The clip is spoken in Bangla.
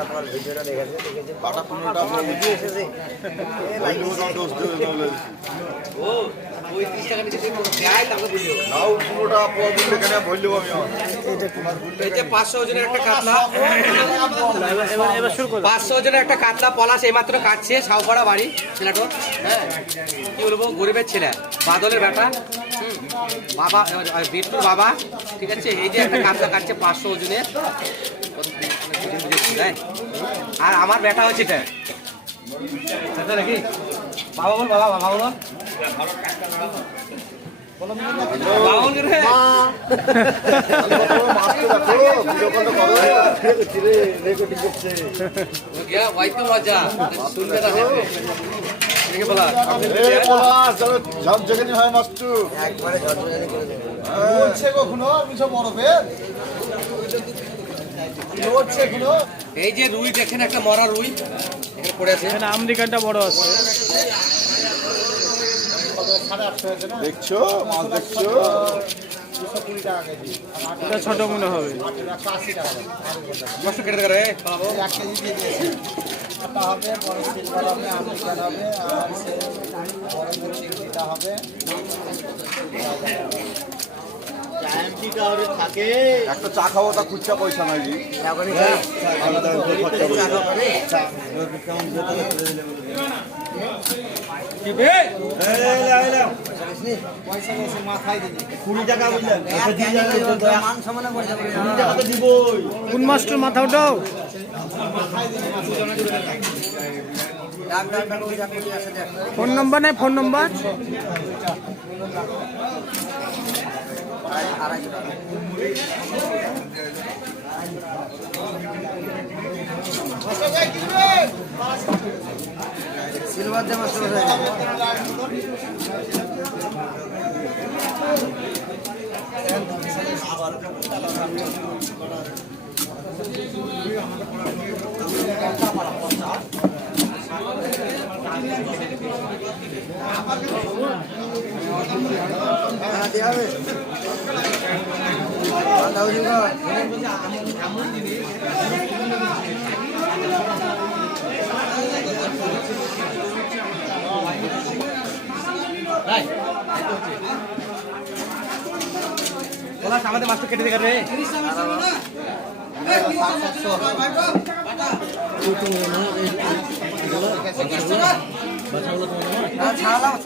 তোমার ভিডিওটা দেখেছে দেখেছে পনেরোটা এসেছে টাকা নিচে দেয় বুঝলো পনেরোটা আমি পাঁচশো ওজনের একটা কাতলা। এবার এবার এবার পাঁচশো ওজনের একটা কাতলা পলাশ এইমাত্র কাটছে সাউপাড়া বাড়ি ছেলেটোর হ্যাঁ কি বলব গরিবের ছেলে বাদলের বেটা হুম, বাবা বিট্টুর বাবা ঠিক আছে? এই যে একটা কাতলা কাটছে পাঁচশো ওজনের। আর আমার ব্যাটা হচ্ছে এটা। সেটা নাকি বাবা বল বাবা বাবা বল। হয় মাস্টু একবারে ঝরঝরে করে দেবে। হচ্ছে কখনো বরফের এই যে রুই দেখেন একটা মরা রুই। এখানে পড়ে আছে। এখানে আমেরিকানটা বড় আছে। দেখছ? মাছ দেখছ? এটা ছোট মনে হবে। কষ্ট কেটে খাই। চা খাব রে। মান সমানে পয়সা করে দাও। কোন মাস্টার মাথা উঠাও? ফোন নম্বর নেই ফোন নম্বর। সিলভার মাস্টার মশাই। হ্যাঁ, দেয়া হবে। বাঁধা বুঝি কর। বলা আমাদের মাছটা কেটে দেবে রে হ্যাঁ, ছাড়ালাম